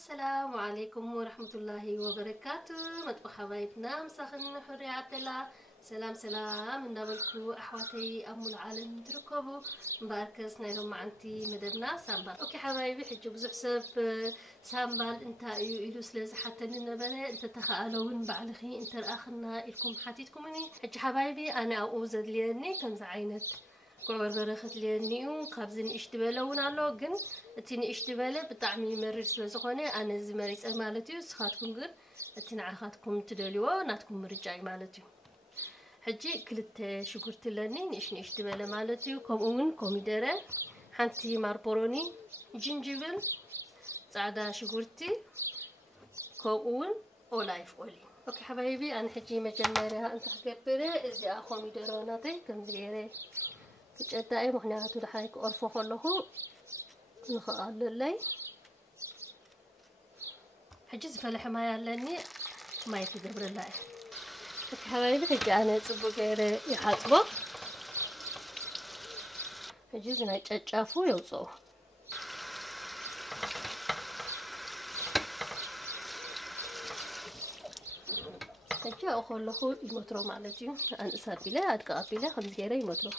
السلام عليكم ورحمة الله وبركاته. مطبخ حبايبنا مساخن حرية عبدالله. سلام سلام ندبلكو أحواتي أم العالم تركبوا مباركس نايلهم معنتي مدبنا سامبال. أوكي حبايبي حجو بزح سب سامبال انت إلو سلازة حتى ننبلا انت تخالون بعلخي انت الآخرنا إلكم حاتيتكم مني حج حبايبي أنا أوزد ليني كم عينت كعبر برخت لينيو كابزن اشتبالون على جن تيني اشتباله بطعمي مرر سلازخوني أنا زمريس مالتيو سخاتكم غير تنعخاتكم تدلوا ناتكم مرجعي مالتيو حجي كلت شكرت لني نشني اشتباله مالتيو كومون كوميدرة حنتي ماربوروني جنجبل صعدا شكرتي كومون أولايف أولي. اوكي حبايبي أنا حجي مجمرها أنت حكبره إذا أخو ميدروناتي كم زغيري تجدعي مخنياتو دحايك أرفو خلوه نخال للي حجز فلح ما يالني ما يتقبر الله. حبايبي حجي أنا تصبو غير يحاطبو حجز نايتشافو يوصو حجي أخلوه يمترو مالتيو أنا سابيله أتقابله خمس غير يمترو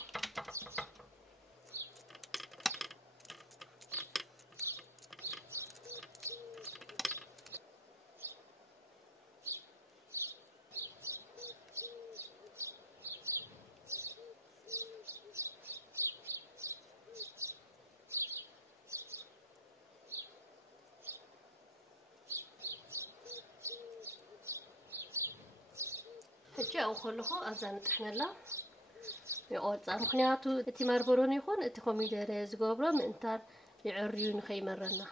حجي أخلوه أزان تحنلا يقول مخنياتو اتي ماربوروني يكون اتي كوميدر زغبرو منتار يعريون خيمرنا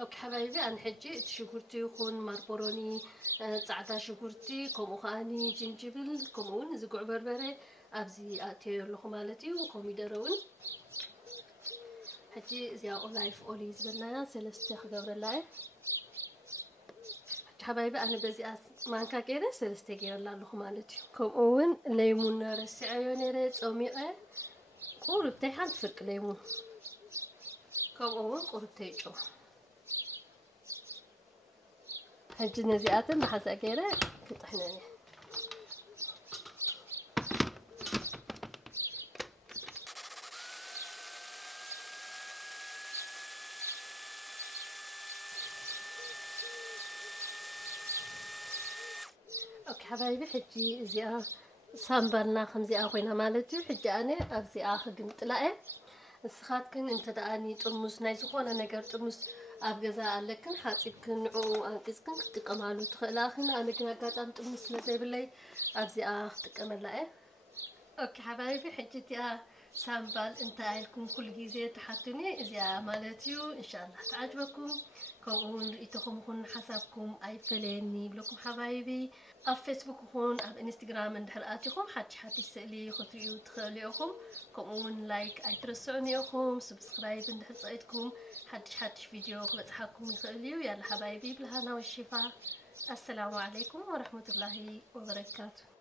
اوكي حبايبي أنا حجي شكرتي يكون ماربوروني صعدا شكرتي كومو خاني جنجبل كومون زقع بربري أبزي أتير لكم مالتي وكوميدرون حجي زي أولايف أوليز بنايا سلستي خبر الله. حبايبي أنا بزي مانكا كده سلستي غير لكم مالتي كومون ليمون رسعيوني ريت أميقة قربتي حنت فرق ليمون كومون قربتي جو حجي نزياتن بحسا كده كطحناني اوكي حبايبي حجي زيا سامبرنا خمزي اخوينا مالتي حجي انا ابزي اخ قنطلاقه اسخاتكن انت داني طرموس ناي زخونه ነገር طرموس ኣብ ገዛ ኣለክን ሓፂብክን ንዑ ኣንቂዝክን ክትጥቀማሉ ትኽእላኽን ኣነ ግን ኣጋጣሚ ጥርሙዝ ስለዘይብለይ ኣብዚኣ ክትጥቀመላ እየ። ኦኬ ሓባይቢ ሕጂ እቲኣ ሳምባል እንታይ ኢልኩም ኩሉ ግዜ ተሓትኒ እዚኣ ማለት እዩ ኢንሻአላህ ተዓጅበኩም ከምኡውን ርኢቶኹም ይኹን ሓሳብኩም ኣይፈለየኒ ይብለኩም ሓባይቢ ኣብ ፌስቡክ ይኹን ኣብ ኢንስታግራም እንድሕር ኣትኹም ሓድሽ ስእሊ ክትሪኡ ትኽእሉ ኢኹም ከምኡውን ላይክ ኣይትርስዑን ኢኹም ሰብስክራይብ እንድሕር ፀኢትኩም حدش فيديو بتحكم يخليه يلا حبايبي بالهنا والشفاء. السلام عليكم ورحمة الله وبركاته.